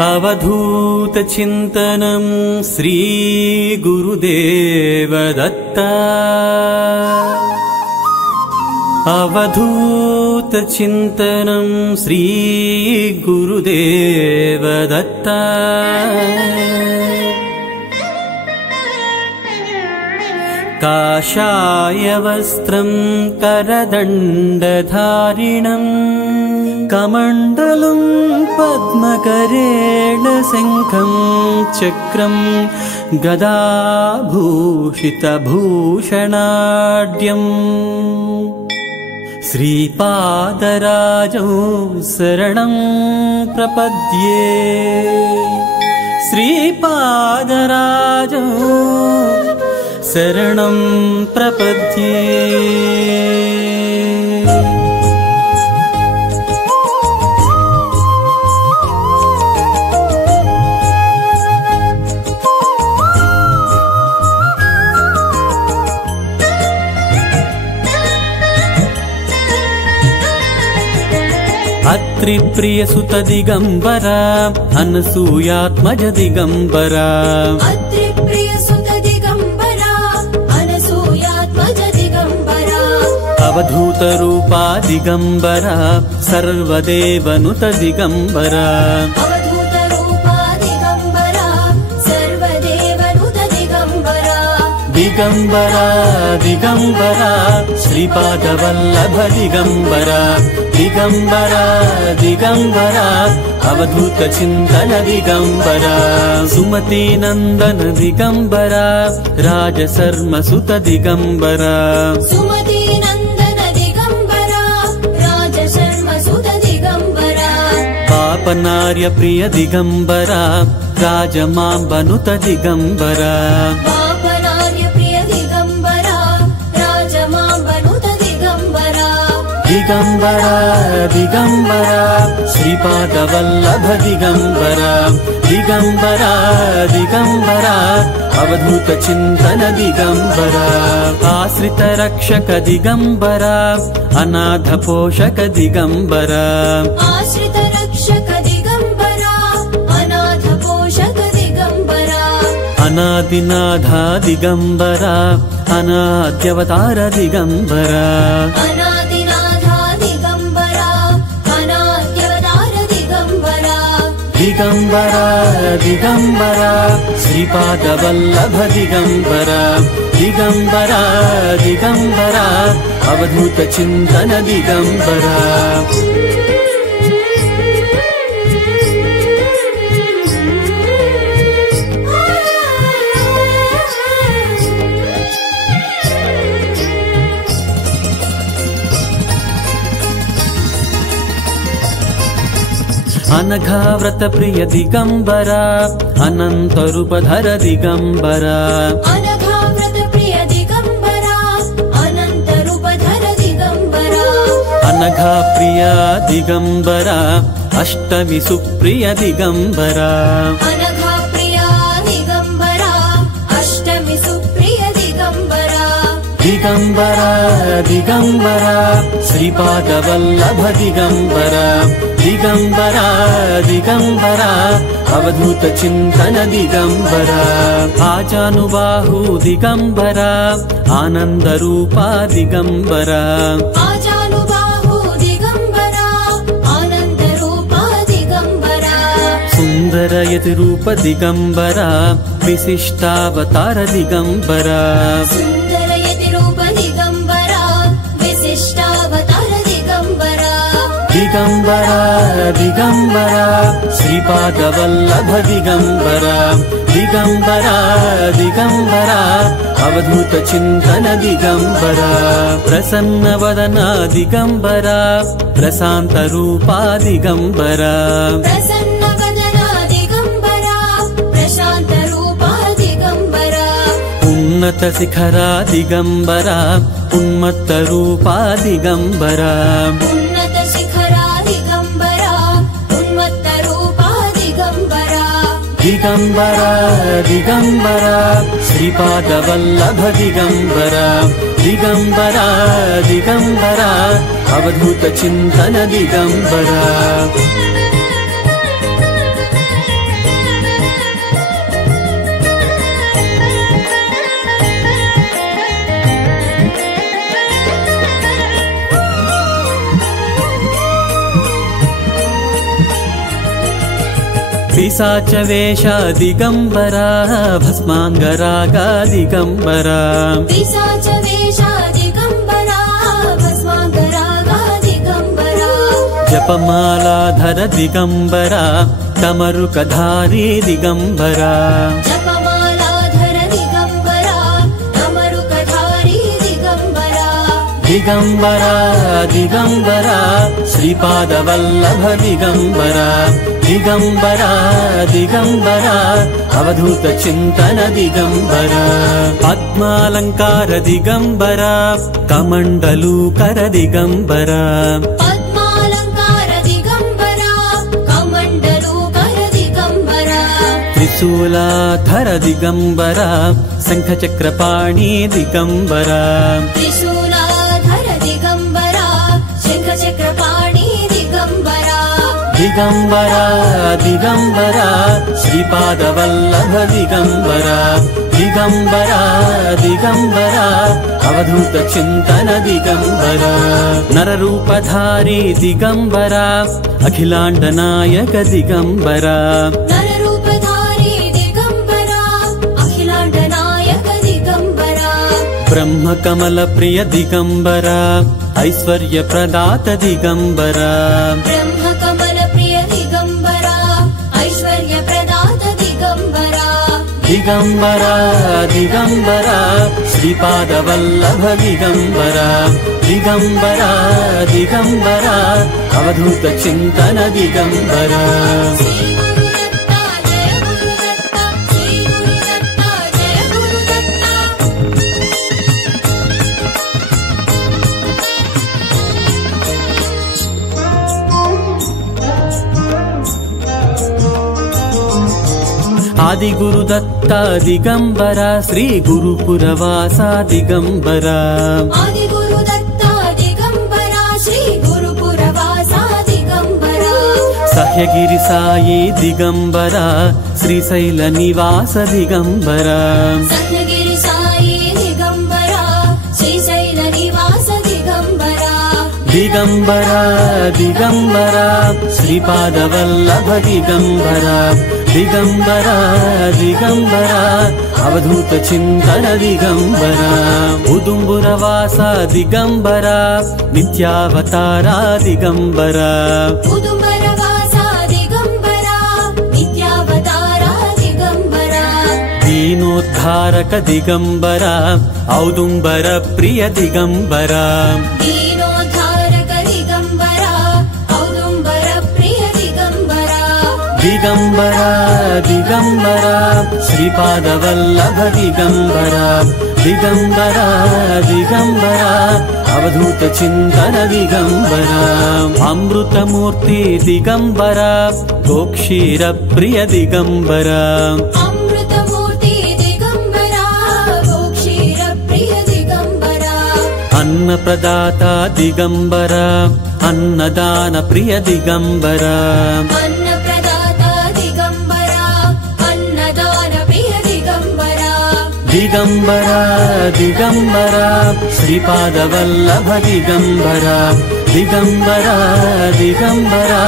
अवधूतचिन्तनं श्री गुरुदेवदत्ता। अवधूतचिन्तनं श्री गुरुदेवदत्ता। काषायवस्त्रं करदण्डधारिणम् कमण्डलं पद्मकरेण शङ्खं चक्रं गदाभूषितभूषणाढ्यम् श्रीपादराजौ शरणं प्रपद्ये। श्रीपादराजौ शरणं प्रपद्ये। अत्रिप्रियसुत दिगंबरा अनसूयात्मज दिगंबरा। अत्रिप्रियसुत दिगंबरा अनसूयात्मज दिगंबरा। अवधूतरूपा दिगंबरा सर्वदेवनुत दिगंबरा। अवधूतरूपा दिगंबरा सर्वदेवनुत दिगंबरा। दिगंबरा दिगंबरा श्रीपादवल्लभ दिगंबरा। दिगंबरा दिगंबरा अवधूतचिन्तन दिगंबरा। सुमतीनन्दन दिगंबरा राजशर्मसुत दिगंबरा। सुमतीनन्दन दिगंबरा राजशर्मसुत दिगंबरा। पापनार्य प्रिय दिगंबरा राजमाम्बनुत दिगंबरा। दिगंबरा दिगंबरा श्रीपादवल्लभ दिगंबरा। दिगंबरा दिगंबरा अवधूतचिन्तन दिगंबरा। आश्रित रक्षक दिगंबरा अनाथ पोषक दिगंबरा। आश्रित रक्षक दिगंबरा अनाथ पोषक दिगंबरा। अनादिनाथा दिगंबरा अनाद्यवतार दिगंबरा। दिगंबरा दिगंबरा श्रीपादवल्लभ दिगंबरा। दिगंबरा दिगंबरा अवधूतचिन्तन दिगंबरा। अनघाव्रत प्रिय दिगंबरा अनंतरूपधर दिगंबरा। अनघाव्रत प्रिय दिगंबरा अनंतरूपधर दिगंबरा। अनघा प्रिय दिगंबरा अष्टमी सुप्रिय दिगंबरा। अनघा प्रिय दिगंबरा अष्टमी सुप्रिय दिगंबरा। दिगंबरा दिगंबरा श्रीपादवल्लभ दिगंबरा। दिगंबरा दिगंबरा अवधूतचिन्तन दिगंबरा। आजानुबाहु दिगंबरा आनंदरूपा दिगंबरा। आजानुबाहु दिगंबरा आनंदरूपा दिगंबरा। सुंदरयतिरूप दिगंबरा विशिष्टावतार दिगंबरा। सुंदरयतिरूप दिगंबरा विशिष्टावतार दिगंबरा। दिगंबरा दिगंबरा श्रीपादवल्लभ दिगंबरा। दिगंबरा दिगंबरा अवधूतचिन्तन दिगंबरा। प्रसन्नवदना दिगंबरा प्रशान्तरूपा दिगंबरा। प्रसन्नवदना दिगंबरा प्रशान्तरूपा दिगंबरा। उन्नत शिखरा दिगंबरा उन्मत्तरूपा दिगंबरा। उन्नत शिखरा दिगंबरा उन्मत्तरूपा दिगंबरा। दिगंबरा दिगंबरा श्रीपादवल्लभ दिगंबरा। दिगंबरा दिगंबरा अवधूतचिन्तन दिगंबरा। पिशाचवेश दिगम्बरा भस्माङ्गरागा दिगम्बरा पिशाचवेश दिगम्बरा भस्माङ्गरागा दिगम्बरा जपमालाधर दिगम्बरा डमरुकधारी दिगम्बरा जपमालाधर दिगम्बरा डमरुकधारी दिगम्बरा दिगम्बरा दिगम्बरा श्रीपादवल्लभ दिगम्बरा दिगम्बरा दिगम्बरा अवधूत चिन्तन दिगम्बरा पद्मालङ्कार दिगम्बरा कमण्डलूकर दिगम्बरा पद्मालङ्कार दिगम्बरा कमण्डलूकर दिगम्बरा त्रिशूलाधर दिगम्बरा शङ्खचक्रपाणि दिगम्बरा त्रिशूलाधर दिगम्बरा शङ्खचक्रपाणि दिगम्बरा दिगम्बरा दिगम्बरा श्रीपादवल्लभ दिगम्बरा दिगम्बरा दिगम्बरा अवधूत चिन्तन दिगम्बरा नररूपधारी दिगम्बरा अखिलाण्डनायक दिगम्बरा नररूपधारी दिगम्बरा अखिलाण्डनायक दिगम्बरा ब्रह्मकमलप्रिय दिगम्बरा ऐश्वर्यप्रदात दिगम्बरा ब्रह्मकमलप्रिय दिगम्बरा ऐश्वर्यप्रदात दिगम्बरा दिगम्बरा दिगम्बरा श्रीपादवल्लभ दिगम्बरा दिगम्बरा दिगम्बरा अवधूत चिन्तन दिगम्बरा श्री गुरुदत्ता जय गुरुदत्ता श्री गुरुदत्ता जय गुरुदत्ता आदिगुरुदत्ता दिगम्बरा श्री गुरुपुरवासा दिगम्बरा आदिगुरुदत्ता दिगम्बरा श्री गुरुपुरवासा दिगम्बरा सह्यगिरिसायी दिगम्बरा श्रीशैलनिवास दिगम्बरा सह्यगिरि साई दिगम्बरा श्रीशैलनिवास दिगम्बरा दिगम्बरा दिगम्बरा श्रीपादवल्लभ दिगम्बरा दिगम्बरा दिगम्बरा अवधूत चिन्तन दिगम्बरा उदुम्बुरवासा दिगम्बरा नित्यावतारा दिगम्बरा उदुम्बरवासा दिगम्बरा नित्यावतारा दिगम्बरा दीनोद्धारक दिगम्बरा औदुम्बर प्रिय दिगम्बरा दीनोद्धारक दिगम्बरा औदुम्बर प्रिय दिगम्बरा दिगम्बरा दिगम्बरा श्रीपादवल्लभ दिगम्बरा दिगम्बरा दिगम्बरा अवधूत चिन्तन दिगम्बरा अमृतमूर्ति दिगम्बरा गोक्षीरप्रिय दिगम्बरा अमृतमूर्ति दिगम्बरा गोक्षीरप्रिय दिगम्बरा अन्नप्रदाता दिगम्बरा अन्नदान प्रिय दिगम्बरा अन्नप्रदाता दिगम्बरा अन्नदान प्रिय दिगम्बरा दिगम्बरा दिगम्बरा श्रीपादवल्लभ दिगम्बरा दिगम्बरा दिगम्बरा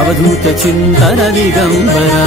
अवधूत चिन्तन दिगम्बरा